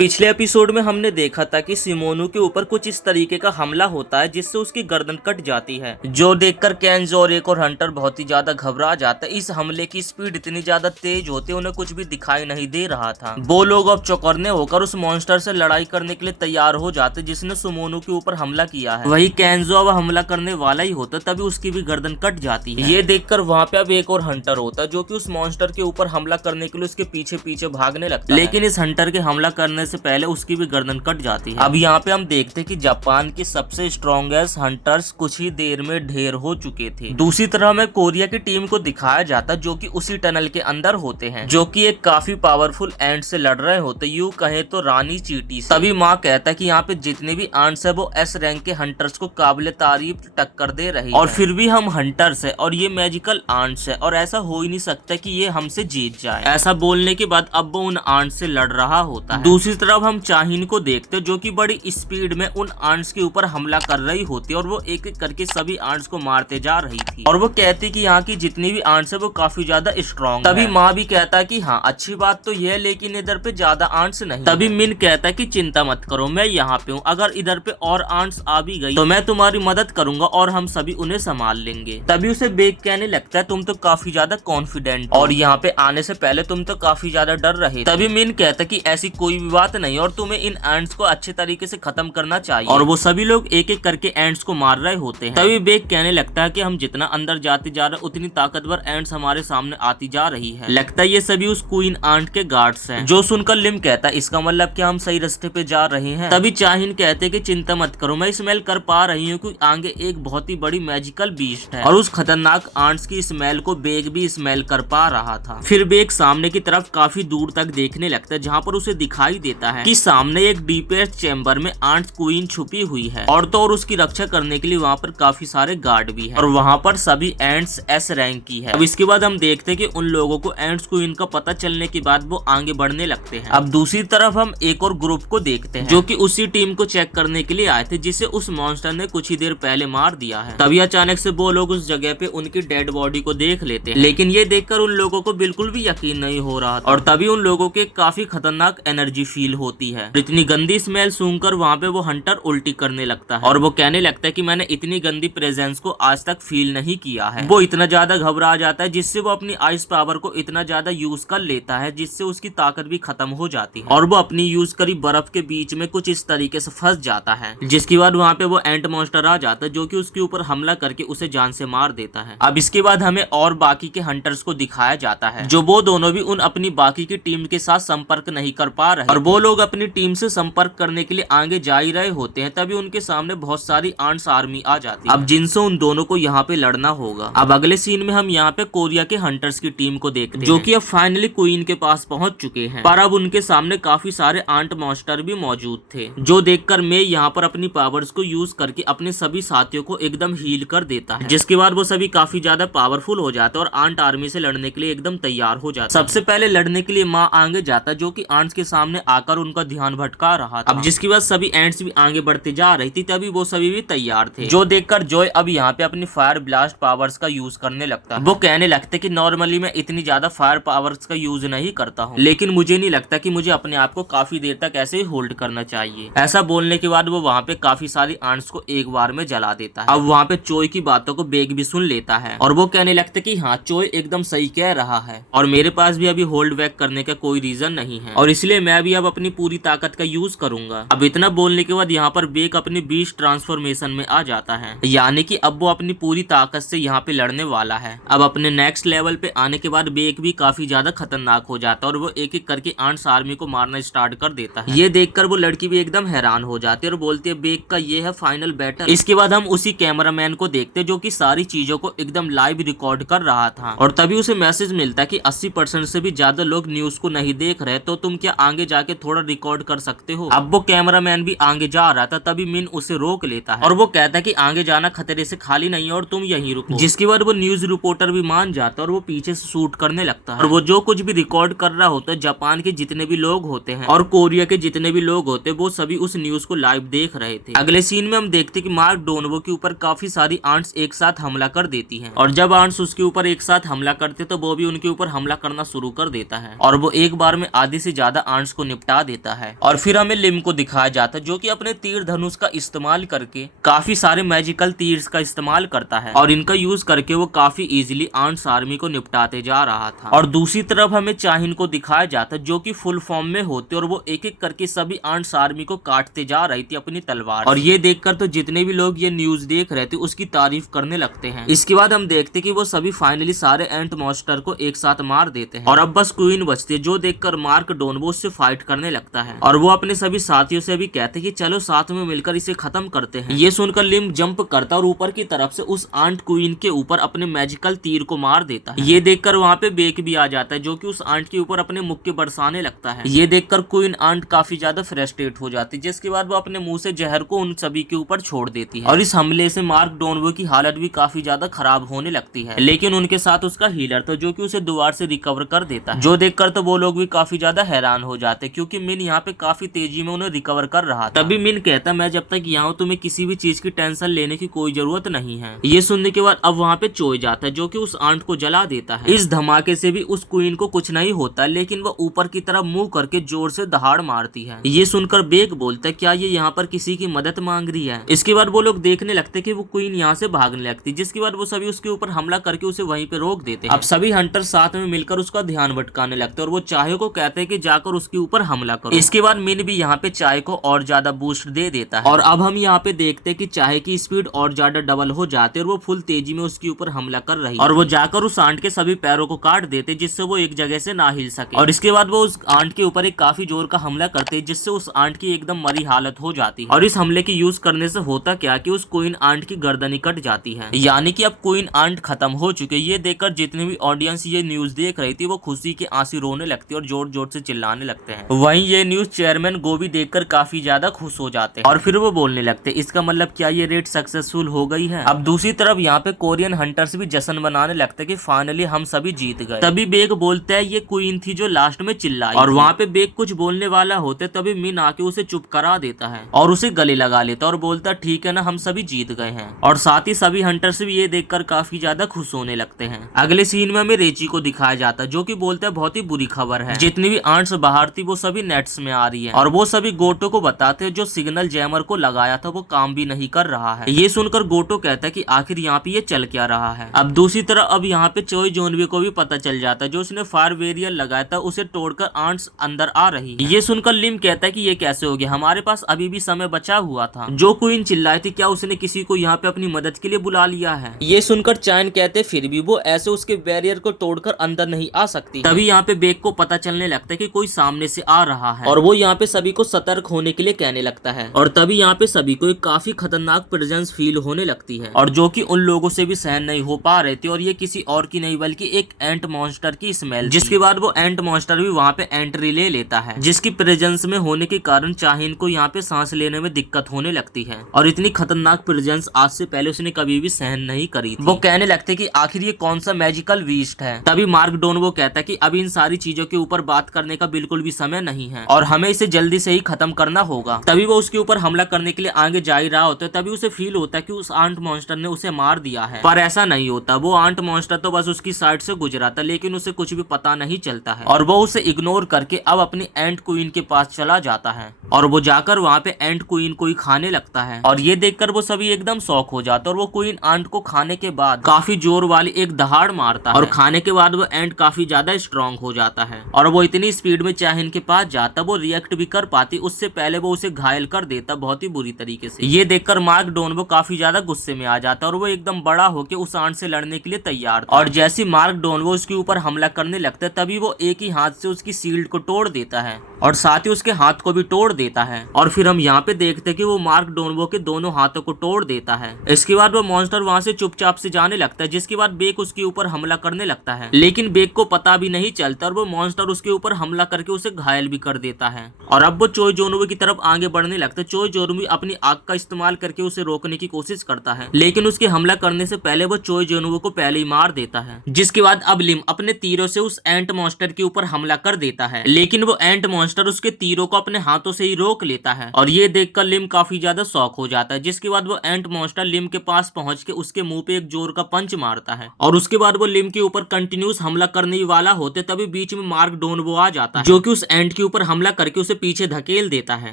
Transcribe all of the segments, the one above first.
पिछले एपिसोड में हमने देखा था कि सिमोनू के ऊपर कुछ इस तरीके का हमला होता है जिससे उसकी गर्दन कट जाती है, जो देखकर केंजो और एक और हंटर बहुत ही ज्यादा घबरा जाता है। इस हमले की स्पीड इतनी ज्यादा तेज होती है उन्हें कुछ भी दिखाई नहीं दे रहा था। वो लोग अब चौकन्ने होकर उस मॉन्स्टर से लड़ाई करने के लिए तैयार हो जाते जिसने सिमोनू के ऊपर हमला किया है। वही केंजो अब हमला करने वाला ही होता तभी उसकी भी गर्दन कट जाती है। ये देखकर वहाँ पे अब एक और हंटर होता है जो कि उस मॉन्स्टर के ऊपर हमला करने के लिए उसके पीछे पीछे भागने लगता है, लेकिन इस हंटर के हमला करने से पहले उसकी भी गर्दन कट जाती है। अब यहाँ पे हम देखते कि जापान की सबसे स्ट्रॉन्गेस्ट हंटर्स कुछ ही देर में ढेर हो चुके थे। दूसरी तरफ हमें कोरिया की टीम को दिखाया जाता जो कि उसी टनल के अंदर होते हैं, जो कि एक काफी पावरफुल एंट से लड़ रहे होते, यूं कहे तो रानी चींटी से। तभी माँ कहता है कि यहाँ पे जितने भी आंट्स है वो एस रैंक के हंटर्स को काबिले तारीफ टक्कर दे रही है, और फिर भी हम हंटर्स है और ये मैजिकल आंट्स है और ऐसा हो ही नहीं सकता कि ये हमसे जीत जाए। ऐसा बोलने के बाद अब वो उन आंट्स से लड़ रहा होता है। दूसरी तरफ हम चाहीन को देखते जो कि बड़ी स्पीड में उन आंट्स के ऊपर हमला कर रही होती और वो एक एक करके सभी आंट्स को मारते जा रही थी, और वो कहती कि यहाँ की जितनी भी आंट्स है वो काफी ज्यादा स्ट्रॉन्ग है। तभी माँ भी कहता कि हाँ अच्छी बात तो ये है, लेकिन इधर पे ज्यादा आंट्स नहीं। तभी मिन कहता कि चिंता मत करो, मैं यहाँ पे हूँ, अगर इधर पे और आंट्स आ भी गई तो मैं तुम्हारी मदद करूंगा और हम सभी उन्हें संभाल लेंगे। तभी उसे बेक कहने लगता है तुम तो काफी ज्यादा कॉन्फिडेंट और यहाँ पे आने से पहले तुम तो काफी ज्यादा डर रहे। तभी मिन कहता कि ऐसी कोई भी बात नहीं और तुम्हें इन एंट्स को अच्छे तरीके से खत्म करना चाहिए, और वो सभी लोग एक एक करके एंट्स को मार रहे होते हैं। तभी बेक कहने लगता है कि हम जितना अंदर जाते जा रहे उतनी ताकतवर एंट्स हमारे सामने आती जा रही है, लगता है ये सभी उस क्वीन आंट के गार्ड्स हैं। जो सुनकर लिम कहता है इसका मतलब क्या हम सही रास्ते पे जा रहे हैं। तभी चाहीन कहते कि चिंता मत करो, मैं स्मेल कर पा रही हूँ कि आगे एक बहुत ही बड़ी मैजिकल बीस्ट है, और उस खतरनाक आंट्स की स्मेल को बेक भी स्मेल कर पा रहा था। फिर बेक सामने की तरफ काफी दूर तक देखने लगता है जहाँ पर उसे दिखाई देता है कि सामने एक डीपेस्ट चैम्बर में आंट क्वीन छुपी हुई है, और तो और उसकी रक्षा करने के लिए वहाँ पर काफी सारे गार्ड भी हैं, और वहाँ पर सभी एंट्स एस रैंक की है। अब इसके बाद हम देखते हैं कि उन लोगों को एंट्स क्वीन का पता चलने के बाद वो आगे बढ़ने लगते हैं। अब दूसरी तरफ हम एक और ग्रुप को देखते हैं जो कि उसी टीम को चेक करने के लिए आए थे जिसे उस मॉन्स्टर ने कुछ ही देर पहले मार दिया है। तभी अचानक से वो लोग उस जगह पे उनकी डेड बॉडी को देख लेते हैं, लेकिन ये देखकर उन लोगों को बिल्कुल भी यकीन नहीं हो रहा, और तभी उन लोगों के काफी खतरनाक एनर्जी फील होती है। इतनी गंदी स्मेल सूंघकर वहाँ पे वो हंटर उल्टी करने लगता है, और वो कहने लगता है कि मैंने इतनी गंदी प्रेजेंस को आज तक फील नहीं किया है। वो इतना ज्यादा घबरा जाता है जिससे वो अपनी आइस पावर को इतना ज्यादा यूज कर लेता है जिससे उसकी ताकत भी खत्म हो जाती है, और वो अपनी यूज करी बर्फ के बीच में कुछ इस तरीके से फंस जाता है, जिसके बाद वहाँ पे वो एंट मॉन्स्टर आ जाता है जो कि उसके ऊपर हमला करके उसे जान से मार देता है। अब इसके बाद हमें और बाकी के हंटर्स को दिखाया जाता है जो वो दोनों भी उन अपनी बाकी की टीम के साथ संपर्क नहीं कर पा रहे, और वो लोग अपनी टीम से संपर्क करने के लिए आगे जा ही रहे होते हैं। तभी उनके सामने बहुत सारी आंट्स आर्मी आ जाती है, अब जिनसे उन दोनों को यहाँ पे लड़ना होगा। अब अगले सीन में हम यहाँ पे कोरिया के हंटर्स की टीम को देखते हैं जो कि अब फाइनली क्वीन के पास पहुंच चुके हैं, पर अब उनके सामने काफी सारे आंट मॉन्स्टर भी मौजूद थे, जो देखकर मैं यहाँ पर अपनी पावर्स को यूज करके अपने सभी साथियों को एकदम हील कर देता है, जिसके बाद वो सभी काफी ज्यादा पावरफुल हो जाते हैं और आंट आर्मी से लड़ने के लिए एकदम तैयार हो जाता है। सबसे पहले लड़ने के लिए माँ आगे जाता है जो कि आंट्स के सामने आकर उनका ध्यान भटका रहा था। अब जिसके बाद सभी एंट्स भी आगे बढ़ते जा रही थी, तभी वो सभी भी तैयार थे, जो देखकर जॉय अब यहाँ पे अपनी फायर ब्लास्ट पावर्स का यूज करने लगता है। वो कहने लगते कि नॉर्मली मैं इतनी ज्यादा फायर पावर्स का यूज नहीं करता हूँ, लेकिन मुझे नहीं लगता कि मुझे अपने आप को काफी देर तक ऐसे ही होल्ड करना चाहिए। ऐसा बोलने के बाद वो वहाँ पे काफी सारी आंट्स को एक बार में जला देता है। अब वहाँ पे चोय की बातों को बेग भी सुन लेता है, और वो कहने लगता कि हाँ चोय एकदम सही कह रहा है, और मेरे पास भी अभी होल्ड बैक करने का कोई रीजन नहीं है, और इसलिए मैं भी अब अपनी पूरी ताकत का यूज करूंगा। अब इतना बोलने के बाद यहाँ पर बेक अपनी बीस्ट ट्रांसफॉर्मेशन में आ जाता है, यानी कि अब वो अपनी पूरी ताकत से यहाँ पे लड़ने वाला है। अब अपने नेक्स्ट लेवल पे आने के बाद बेक भी काफी ज्यादा खतरनाक हो जाता है, और वो एक एक करके आंट्स आर्मी को मारना स्टार्ट कर देता है। ये देखकर वो लड़की भी एकदम हैरान हो जाती है और बोलती है बेक का ये है फाइनल बैटल। इसके बाद हम उसी कैमरामैन को देखते जो कि सारी चीजों को एकदम लाइव रिकॉर्ड कर रहा था, और तभी उसे मैसेज मिलता है कि 80% से भी ज्यादा लोग न्यूज को नहीं देख रहे, तो तुम क्या आगे जाके थोड़ा रिकॉर्ड कर सकते हो। अब वो कैमरामैन भी आगे जा रहा था, तभी मिन उसे रोक लेता है, और वो कहता है कि आगे जाना खतरे से खाली नहीं है और तुम यहीं रुको। जिसके बाद वो न्यूज रिपोर्टर भी मान जाता है और वो पीछे से शूट करने लगता है, और वो जो कुछ भी रिकॉर्ड कर रहा होता है जापान के जितने भी लोग होते हैं और कोरिया के जितने भी लोग होते हैं वो सभी उस न्यूज को लाइव देख रहे थे। अगले सीन में हम देखते कि मार्क डोनवो के ऊपर काफी सारी आंट्स एक साथ हमला कर देती हैं, और जब आंट्स उसके ऊपर एक साथ हमला करते तो वो भी उनके ऊपर हमला करना शुरू कर देता है, और वो एक बार में आधे से ज्यादा आंट्स को निपटा निपटा देता है। और फिर हमें लिम को दिखाया जाता है जो कि अपने तीर धनुष का इस्तेमाल करके काफी सारे मैजिकल तीर्स का इस्तेमाल करता है और इनका यूज करके वो काफी इजीली आंट्स आर्मी को निपटाते जा रहा था। और दूसरी तरफ हमें चाहिन को दिखाया जाता है जो कि फुल फॉर्म में होते और वो एक एक करके सभी आंट्स आर्मी को काटते जा रही थी अपनी तलवार। और ये देखकर तो जितने भी लोग ये न्यूज देख रहे थे उसकी तारीफ करने लगते हैं। इसके बाद हम देखते कि वो सभी फाइनली सारे एंट मॉन्स्टर को एक साथ मार देते हैं और अब बस क्वीन बचती है, जो देखकर मार्क डोनबो उससे फाइट करने लगता है और वो अपने सभी साथियों से भी कहते कि चलो साथ में मिलकर इसे खत्म करते हैं। ये सुनकर लिम जंप करता और ऊपर की तरफ से उस आंट क्वीन के ऊपर अपने मैजिकल तीर को मार देता है। ये देखकर वहाँ पे बेक भी आ जाता है जो कि उस आंट के ऊपर अपने मुक्के बरसाने लगता है। ये देखकर क्वीन आंट काफी ज्यादा फ्रस्ट्रेट हो जाती है, जिसके बाद वो अपने मुंह से जहर को उन सभी के ऊपर छोड़ देती है और इस हमले से मार्क डोनबो की हालत भी काफी ज्यादा खराब होने लगती है। लेकिन उनके साथ उसका हीलर था जो कि उसे दोबारा से रिकवर कर देता है, जो देखकर तो वो लोग भी काफी ज्यादा हैरान हो जाते क्योंकि मिन यहाँ पे काफी तेजी में उन्हें रिकवर कर रहा था। तभी मिन कहता मैं जब तक यहाँ हूँ तुम्हें किसी भी चीज की टेंशन लेने की कोई जरूरत नहीं है। ये सुनने के बाद अब वहाँ पे चोय जाता है जो कि उस आंट को जला देता है। इस धमाके से भी उस क्वीन को कुछ नहीं होता लेकिन वो ऊपर की तरफ मुंह करके जोर से दहाड़ मारती है। ये सुनकर बेक बोलता है क्या ये यहाँ पर किसी की मदद मांग रही है। इसके बाद वो लोग देखने लगते कि वो क्वीन यहाँ से भागने लगती, जिसके बाद वो सभी उसके ऊपर हमला करके उसे वहीं पे रोक देते हैं। अब सभी हंटर साथ में मिलकर उसका ध्यान भटकाने लगते और वो चाहे को कहते हैं कि जाकर उसके ऊपर हमला करो। इसके बाद मिन भी यहाँ पे चाय को और ज्यादा बूस्ट दे देता है और अब हम यहाँ पे देखते हैं कि चाय की स्पीड और ज्यादा डबल हो जाती है और वो फुल तेजी में उसके ऊपर हमला कर रही है और वो जाकर उस आंट के सभी पैरों को काट देते जिससे वो एक जगह से ना हिल सके। और इसके बाद वो उस आंट के ऊपर एक काफी जोर का हमला करते जिससे उस आंट की एकदम मरी हालत हो जाती है। और इस हमले की यूज करने से होता क्या कि उस क्वीन आंट की गर्दन कट जाती है, यानी कि अब क्वीन आंट खत्म हो चुके। ये देखकर जितनी भी ऑडियंस ये न्यूज देख रही थी वो खुशी के आंसू रोने लगती है और जोर जोर से चिल्लाने लगते हैं। वहीं ये न्यूज चेयरमैन गोभी देखकर काफी ज्यादा खुश हो जाते हैं और फिर वो बोलने लगते इसका मतलब क्या ये रेड सक्सेसफुल हो गई है। अब दूसरी तरफ यहाँ पे कोरियन हंटर्स भी जश्न बनाने लगते कि फाइनली हम सभी जीत गए। तभी बेक बोलता है ये क्वीन थी जो लास्ट में चिल्लाई और वहाँ पे बेक कुछ बोलने वाला होते तभी मिन आके उसे चुप करा देता है और उसे गले लगा लेता और बोलता ठीक है ना हम सभी जीत गए हैं। और साथ ही सभी हंटर्स भी ये देखकर काफी ज्यादा खुश होने लगते हैं। अगले सीन में हमें रेची को दिखाया जाता है जो कि बोलता है बहुत ही बुरी खबर है, जितनी भी आंट्स बाहर थी वो सभी नेट्स में आ रही है और वो सभी गोटो को बताते हैं जो सिग्नल जैमर को लगाया था वो काम भी नहीं कर रहा है। ये सुनकर गोटो कहता है कि आखिर यहाँ पे ये चल क्या रहा है। अब दूसरी तरफ अब यहाँ पे चोय जोनवे को भी पता चल जाता है जो उसने फायर वेरियर लगाया था उसे तोड़कर आंट्स अंदर आ रही है। ये सुनकर लिम कहता है कि ये कैसे हो गया, हमारे पास अभी भी समय बचा हुआ था। जो क्वीन चिल्लाई थी क्या उसने किसी को यहाँ पे अपनी मदद के लिए बुला लिया है। ये सुनकर चाइन कहते फिर भी वो ऐसे उसके बैरियर को तोड़कर अंदर नहीं आ सकती। तभी यहाँ पे बेक को पता चलने लगता है कि कोई सामने से आ रहा है और वो यहाँ पे सभी को सतर्क होने के लिए कहने लगता है और तभी यहाँ पे सभी को एक काफी खतरनाक प्रेजेंस फील होने लगती है और जो कि उन लोगों से भी सहन नहीं हो पा रहे थे और ये किसी और की नहीं बल्कि एक एंट मॉन्स्टर की स्मेल। जिसके बाद वो एंट मॉन्स्टर भी वहाँ पे एंट्री ले लेता है जिसकी प्रेजेंस में होने के कारण चाहिन को यहाँ पे सांस लेने में दिक्कत होने लगती है और इतनी खतरनाक प्रेजेंस आज से पहले उसने कभी भी सहन नहीं करी थी। वो कहने लगते कि आखिर ये कौन सा मैजिकल बीस्ट है। तभी मार्क डोनबो कहता है कि अभी इन सारी चीजों के ऊपर बात करने का बिल्कुल भी समय नहीं है और हमें इसे जल्दी से ही खत्म करना होगा। तभी वो उसके ऊपर हमला करने के लिए आगे जा ही रहा होता है तभी उसे फील होता है कि उस आंट मॉन्स्टर ने उसे मार दिया है, पर ऐसा नहीं होता। वो आंट मॉन्स्टर तो बस उसकी साइड से गुजरा था लेकिन उसे कुछ भी पता नहीं चलता है और वो उसे इग्नोर करके अब अपनी एंट क्वीन के पास चला जाता है और वो जाकर वहाँ पे एंट क्वीन को ही खाने लगता है और ये देखकर वो सभी एकदम शॉक हो जाता है और वो क्वीन आंट को खाने के बाद काफी जोर वाली एक दहाड़ मारता है और खाने के बाद वो एंट काफी ज्यादा स्ट्रॉन्ग हो जाता है और वो इतनी स्पीड में चाहिन के पास जाता वो रिएक्ट भी कर पाती, उससे पहले वो उसे घायल कर देता बहुत ही बुरी तरीके से। ये देखकर मार्क डोनबो काफी ज्यादा गुस्से में आ जाता है और वो एकदम बड़ा होकर उस आंट से लड़ने के लिए तैयार था और जैसे मार्क डोनबो उसके ऊपर हमला करने लगता है तभी वो एक ही हाथ से उसकी शील्ड को तोड़ देता है और साथ ही उसके हाथ को भी तोड़ देता है और फिर हम यहाँ पे देखते कि वो मार्क डोनबो के दोनों हाथों को तोड़ देता है। इसके बाद वो मॉन्स्टर वहाँ से चुपचाप से जाने लगता है जिसके बाद बेक उसके ऊपर हमला करने लगता है लेकिन बेक को पता भी नहीं चलता और वो मॉन्स्टर उसके ऊपर हमला करके उसे घायल भी कर देता है और अब वो चोय जोनवे की तरफ आगे बढ़ने लगता है। चोय जोनवे अपनी आग का इस्तेमाल करके उसे रोकने की कोशिश करता है लेकिन उसके हमला करने से पहले वो चोय जोनवे को पहले ही मार देता है। जिसके बाद अब लिम अपने तीरों से उस एंट मॉन्स्टर के ऊपर हमला कर देता है लेकिन वो एंट मॉन्स्टर उसके तीरों को अपने हाथों से ही रोक लेता है और ये देखकर लिम काफी ज्यादा शॉक हो जाता है। जिसके बाद वो एंट मॉन्स्टर लिम के पास पहुंच के उसके मुंह पे एक जोर का पंच मारता है और उसके बाद वो लिम के ऊपर कंटिन्यूस हमला करने वाला होते तभी बीच में मार्क डोनबो आ जाता है जो कि उस एंट के ऊपर हमला करके उसे पीछे धकेल देता है।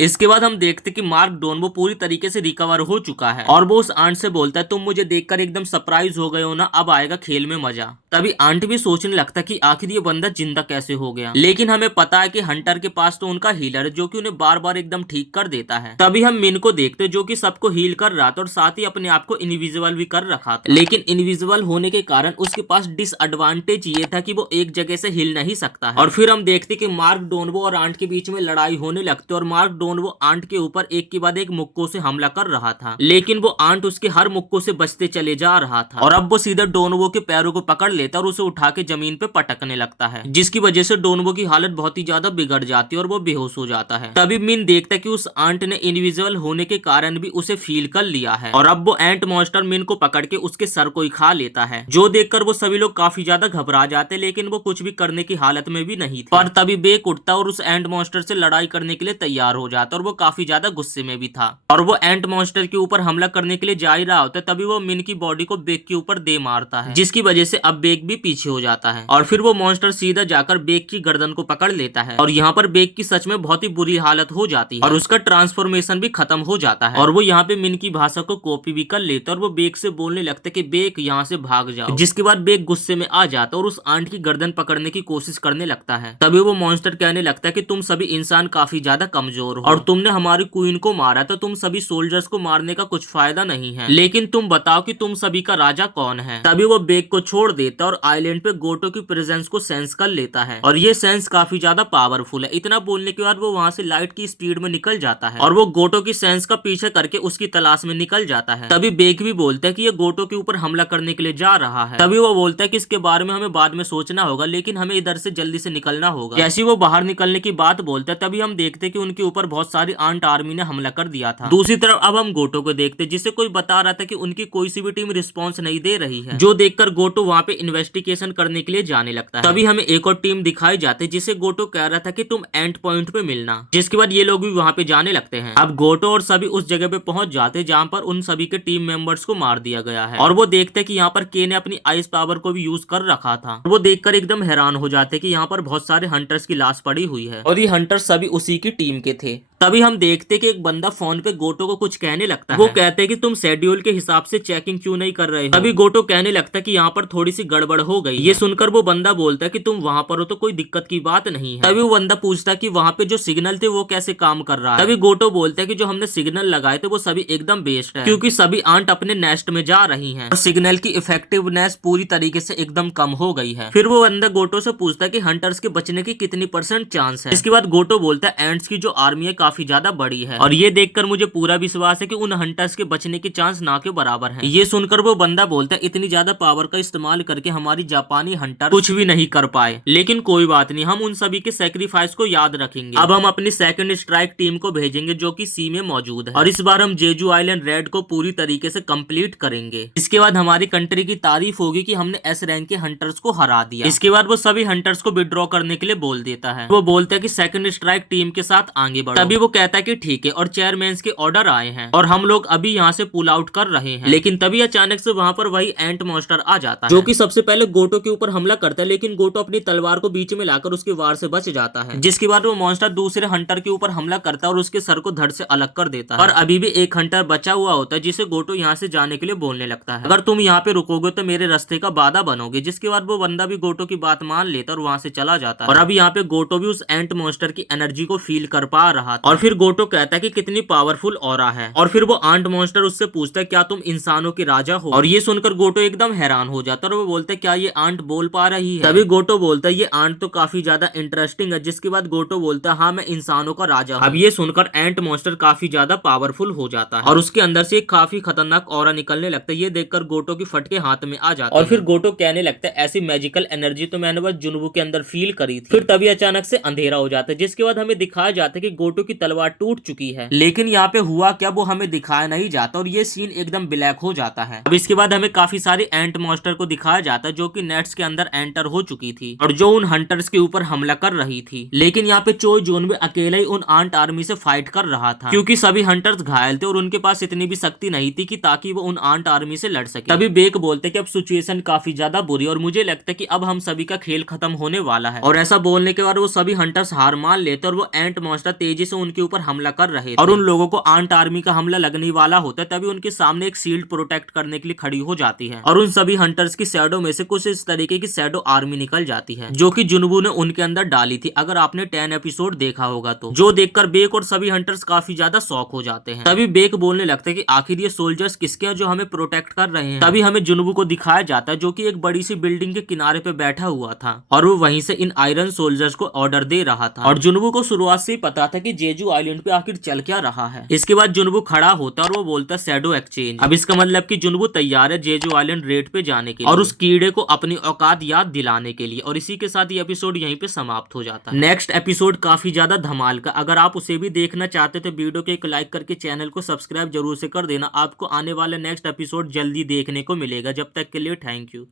इसके बाद हम देखते कि मार्क डोनवो पूरी तरीके से रिकवर हो चुका है और वो उस आंट से बोलता है, तुम मुझे देखकर एकदम सरप्राइज हो गए हो ना, अब आएगा खेल में मजा। तभी आंट भी सोचने लगता कि आखिर ये बंदा जिंदा कैसे हो गया, लेकिन हमें पता है कि हंटर के पास तो उनका हीलर है जो कि उन्हें बार बार एकदम ठीक कर देता है। तभी हम मिन को देखते जो कि सबको हील कर रहा था और साथ ही अपने आप को इनविजिबल भी कर रखा था, लेकिन इनविजिबल होने के कारण उसके पास डिसएडवांटेज ये था कि वो एक जगह से हिल नहीं सकता है। और फिर हम देखते कि मार्क डोनवो और आंट के बीच में लड़ाई होने लगती और मार्क डोनवो आंट के ऊपर एक के बाद एक मुक्कों से हमला कर रहा था, लेकिन वो आंट उसके हर मुक्कों से बचते चले जा रहा था और अब वो सीधे डोनवो के पैरों को पकड़ लेता और उसे उठा के जमीन पे पटकने लगता है, जिसकी वजह से डोनवो की हालत बहुत ही ज्यादा बिगड़ जाती है और वो बेहोश हो जाता है। तभी मिन देखता है कि उस आंट ने इनविजिबल होने के कारण भी उसे फील कर लिया है और अब वो एंट मॉन्स्टर मिन को पकड़ के उसके सर को ही खा लेता है, जो देखकर वो सभी लोग काफी ज्यादा घबरा जाते, लेकिन वो कुछ भी करने की हालत में भी नहीं थे। पर तभी बेक उठता और उस एंट मॉन्स्टर से लड़ाई करने के लिए तैयार हो जाता और वो काफी ज्यादा गुस्से में भी था और वो एंट मॉन्स्टर के ऊपर हमला करने के लिए जा ही रहा होता है। तभी वो मिन की बॉडी को बेक के ऊपर दे मारता है, जिसकी वजह से अब बेक भी पीछे हो जाता है और फिर वो मॉन्स्टर सीधा जाकर बेक की गर्दन को पकड़ लेता है और यहाँ पर बेक की सच में बहुत ही बुरी हालत हो जाती है और उसका ट्रांसफॉर्मेशन भी खत्म हो जाता है और वो यहाँ पे मिन की भाषा को कॉपी भी कर लेता है और वो बेक से बोलने लगता है कि बेक यहाँ से भाग जाओ, जिसके बाद बेक गुस्से में आ जाता और उस आंट की गर्दन पकड़ने की कोशिश करने लगता है। तभी वो मॉन्स्टर कहने लगता है कि तुम सभी इंसान काफी ज्यादा कमजोर हो और तुमने हमारी क्वीन को मारा, तो तुम सभी सोल्जर्स को मारने का कुछ फायदा नहीं है, लेकिन तुम बताओ कि तुम सभी का राजा कौन है। तभी वो बेक को छोड़ देता और आइलैंड पे गोटो की प्रेजेंस को सेंस कर लेता है और ये सेंस काफी ज्यादा पावरफुल है। इतना बोलने के बाद वो वहाँ से लाइट की स्पीड में निकल जाता है और वो गोटो की सेंस का पीछे करके उसकी तलाश में निकल जाता है। तभी बेक भी बोलता है कि ये गोटो के ऊपर हमला करने के लिए जा रहा है। तभी वो बोलता है कि इसके बारे में हमें बाद में सोचना होगा, लेकिन हमें इधर से जल्दी से निकलना होगा। जैसे वो बाहर निकलने की बात बोलता है तभी हम देखते कि उनके ऊपर बहुत सारी आंट आर्मी ने हमला कर दिया था। दूसरी तरफ अब हम गोटो को देखते जिसे कोई बता रहा था कि उनकी कोई सी भी टीम रिस्पॉन्स नहीं दे रही है, जो देखकर गोटो वहाँ पे इन्वेस्टिगेशन करने के लिए जाने लगता है। तभी हमें एक और टीम दिखाई जाती है जिसे गोटो कह रहा था कि तुम एंड पॉइंट पे मिलना, जिसके बाद ये लोग भी वहाँ पे जाने लगते हैं। अब गोटो और सभी उस जगह पे पहुंच जाते हैं जहाँ पर उन सभी के टीम मेंबर्स को मार दिया गया है और वो देखते हैं कि यहाँ पर के ने अपनी आइस पावर को भी यूज कर रखा था। वो देखकर एकदम हैरान हो जाते कि यहाँ पर बहुत सारे हंटर्स की लाश पड़ी हुई है और ये हंटर्स सभी उसी की टीम के थे। तभी हम देखते कि एक बंदा फोन पे गोटो को कुछ कहने लगता है। वो कहते हैं कि तुम शेड्यूल के हिसाब से चेकिंग क्यों नहीं कर रहे हो। तभी गोटो कहने लगता है कि यहाँ पर थोड़ी सी गड़बड़ हो गई। ये सुनकर वो बंदा बोलता है कि तुम वहाँ पर हो तो कोई दिक्कत की बात नहीं है। तभी वो बंदा पूछता है कि वहाँ पे जो सिग्नल थे वो कैसे काम कर रहा है। तभी गोटो बोलता है कि जो हमने सिग्नल लगाए थे वो सभी एकदम बेस्ट है, क्योंकि सभी आंट अपने नेस्ट में जा रही हैं और सिग्नल की इफेक्टिवनेस पूरी तरीके से एकदम कम हो गई है। फिर वो बंदा गोटो से पूछता है कि हंटर्स के बचने की कितनी % चांस है। इसके बाद गोटो बोलता है एंट्स की जो आर्मी है काफी ज्यादा बड़ी है और ये देखकर मुझे पूरा विश्वास है कि उन हंटर्स के बचने की चांस ना के बराबर है। ये सुनकर वो बंदा बोलता है इतनी ज्यादा पावर का इस्तेमाल करके हमारी जापानी हंटर कुछ भी नहीं कर पाए, लेकिन कोई बात नहीं, हम उन सभी के सेक्रीफाइस को याद रखेंगे। अब हम अपनी सेकंड स्ट्राइक टीम को भेजेंगे जो कि सी में मौजूद है और इस बार हम जेजू आइलैंड रेड को पूरी तरीके से कंप्लीट करेंगे। इसके बाद हमारी कंट्री की तारीफ होगी कि हमने एस रैंक के हंटर्स को हरा दिया। इसके बाद वो सभी हंटर्स को विड्रॉ करने के लिए बोल देता है। वो बोलता है कि सेकंड स्ट्राइक टीम के साथ आगे बढ़ो। तभी वो कहता है कि ठीक है और चेयरमैन के ऑर्डर आए हैं और हम लोग अभी यहाँ से पुल आउट कर रहे हैं। लेकिन तभी अचानक से वहाँ पर वही एंट मॉन्स्टर आ जाता है जो कि सबसे पहले गोटो के ऊपर हमला करता है, लेकिन गोटो अपनी तलवार को बीच में लाकर उसके वार से बच जाता है, जिसके बाद वो मॉन्स्टर दूसरे हंटर के ऊपर हमला करता है और उसके सर को धड़ से अलग कर देता है। और अभी भी एक हंटर बचा हुआ होता है जिसे गोटो यहाँ से जाने के लिए बोलने लगता है, अगर तुम यहाँ पे रुकोगे तो मेरे रास्ते का बाधा बनोगे। जिसके बाद वो बंदा भी गोटो की बात मान लेता और वहाँ से चला जाता है। और अभी यहाँ पे गोटो भी उस एंट मॉन्स्टर की एनर्जी को फील कर पा रहा था और फिर गोटो कहता है कि कितनी पावरफुल ऑरा है और फिर वो आंट मॉन्स्टर उससे पूछता है क्या तुम इंसानों के राजा हो। और ये सुनकर गोटो एकदम हैरान हो जाता है और वो बोलता है क्या ये आंट बोल पा रही है। तभी गोटो बोलता है ये आंट तो काफी ज्यादा इंटरेस्टिंग है। जिसके बाद गोटो बोलता है हाँ मैं इंसानों का राजा हूँ। अब ये सुनकर एंट मॉन्स्टर काफी ज्यादा पावरफुल हो जाता है और उसके अंदर से एक काफी खतरनाक ऑरा निकलने लगता है। ये देखकर गोटो की फटके हाथ में आ जाता है और फिर गोटो कहने लगता है ऐसी मैजिकल एनर्जी तो मैंने बस जुनवो के अंदर फील करी थी। फिर तभी अचानक से अंधेरा हो जाता है, जिसके बाद हमें दिखाया जाता है कि गोटो की तलवार टूट चुकी है। लेकिन यहाँ पे हुआ क्या वो हमें दिखाया नहीं जाता और ये सीन एकदम ब्लैक हो जाता है। अब इसके बाद हमें काफी सारी एंट मॉन्स्टर को दिखाया जाता है जो कि नेट्स के अंदर एंटर हो चुकी थी और जो उन हंटर्स के ऊपर हमला कर रही थी। लेकिन यहाँ पे चोई जोन भी अकेला ही उन आंट आर्मी से फाइट कर रहा था क्योंकि सभी हंटर्स घायल थे और उनके पास इतनी भी शक्ति नहीं थी कि ताकि वो उन आंट आर्मी से लड़ सके। तभी बेक बोलते कि अब सिचुएशन काफी ज्यादा बुरी और मुझे लगता है कि अब हम सभी का खेल खत्म होने वाला है। और ऐसा बोलने के बाद वो सभी हंटर्स हार मान लेते और वो एंट मॉन्स्टर तेजी से उनके ऊपर हमला कर रहे थे और उन लोगों को आंट आर्मी का हमला लगने वाला होता है। तभी उनके सामने एक शील्ड प्रोटेक्ट करने के लिए खड़ी हो जाती है और उन सभी हंटर्स की शैडो में से कुछ इस तरीके की शैडो आर्मी निकल जाती है जो कि जुनवू ने उनके अंदर डाली थी। अगर आपने 10 एपिसोड देखा होगा तो जो देखकर बेक और सभी हंटर्स काफी ज्यादा शॉक हो जाते हैं। तभी बेक बोलने लगता है कि आखिर ये सोल्जर्स किसके हैं जो हमें प्रोटेक्ट कर रहे हैं। तभी हमें जुनवू को दिखाया जाता है जो कि एक बड़ी सी बिल्डिंग के किनारे पे बैठा हुआ था और वो वहीं से इन आयरन सोल्जर्स को ऑर्डर दे रहा था और जुनवू को शुरुआत से ही पता था कि जेजू आइलैंड पे आखिर चल क्या रहा है। इसके बाद जुनवू खड़ा होता है और वो बोलता है शैडो एक्सचेंज। अब इसका मतलब कि जुनवू तैयार है जेजू आइलैंड रेड पे जाने के लिए और उस कीड़े को अपनी औकात याद दिलाने के लिए। और इसी के साथ ये एपिसोड यहीं पे समाप्त हो जाता है। नेक्स्ट एपिसोड काफी ज्यादा धमाल का, अगर आप उसे भी देखना चाहते तो वीडियो को एक लाइक करके चैनल को सब्सक्राइब जरूर से कर देना। आपको आने वाला नेक्स्ट एपिसोड जल्दी देखने को मिलेगा। जब तक के लिए थैंक यू।